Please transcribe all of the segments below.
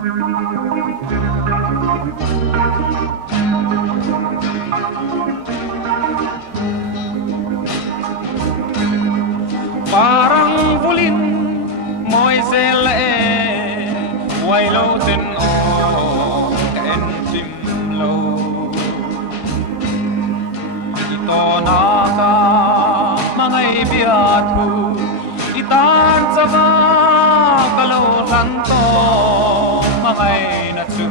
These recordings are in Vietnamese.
Parang bulin mo'y zele Way lâu tên o kén chim lâu Ito na ka mangay biatu Itan sa ba kalautan to mangay na tsu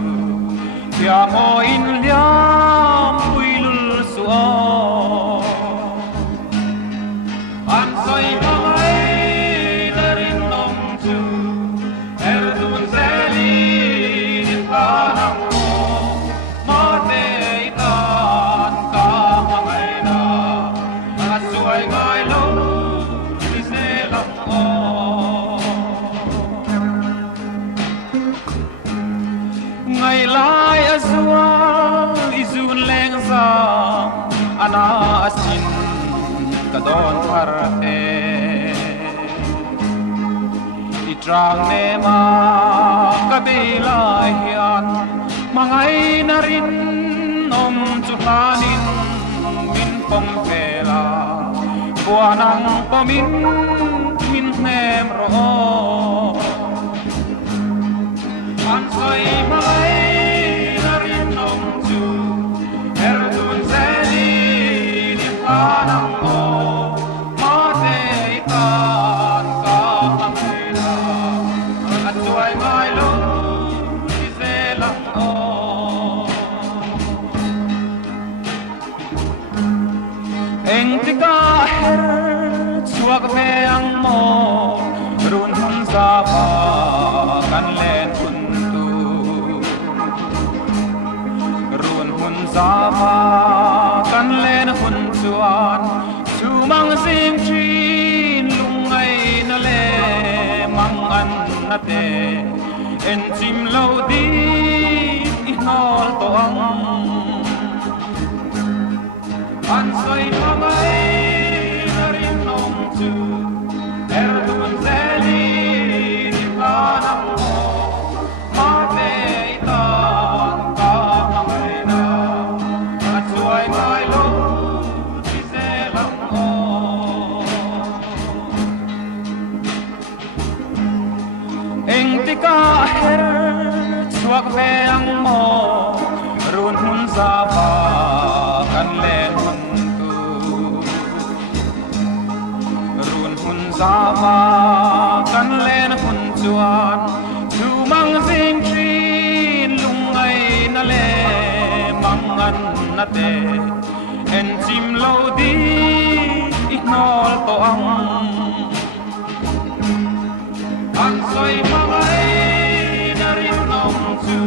Kaya mo inliam builul suo Ansoy mangay na rin nong tsu Erdun zeli itanang mo Mate itan ka mangay na Asuay ngay lo iselang mo Ngay lai azual izun leng sa Ana asin kadon parte Itrang nema kabila hiyan Mangay na rin tutanin min pong pela Buwanang pamin min nemro Ansoy mangay na rin tu Erdun zeli di panang mo Mate itan ka mangay na At suway ngay lo iselang o Eng tika her suwag meang mo Run hun sa pa kan len huntu Run hun sa pa kan len huntuan Sumang sim chin lungay na le mangan na te En chim lâu di ihnol to ang Ansoy mangay na rin nong tsu Erdun zeli di panang mo Mate itan ka mangay na At suway ngay lo iselang mo Eng tika her suwag meang mo Run hun sa pa kan len huntu Run hun sa pa kan len huntuan Sumang sing chin lungay na le mangan na te En chim lâu di ihnol to ang Ansoy mangay na rin nong tsu